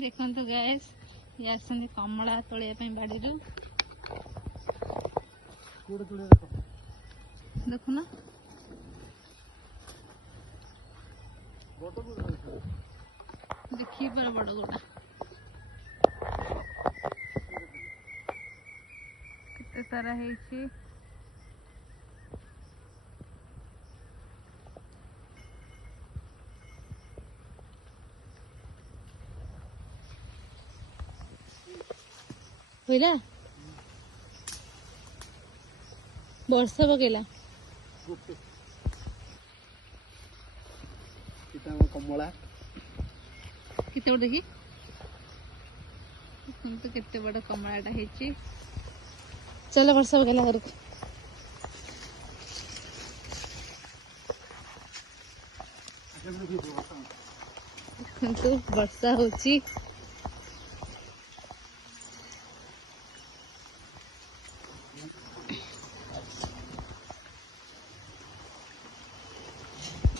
देखो गैस ये आसती कमला तोलिया बाड़ी देखुना देखी पर बड़ गोटा केते सारा है होइला वर्षा पकेला कमला केते बड़ देखी तो केते बड़ कमलाटा है चलो वर्षा पकेला घर वर्षा होची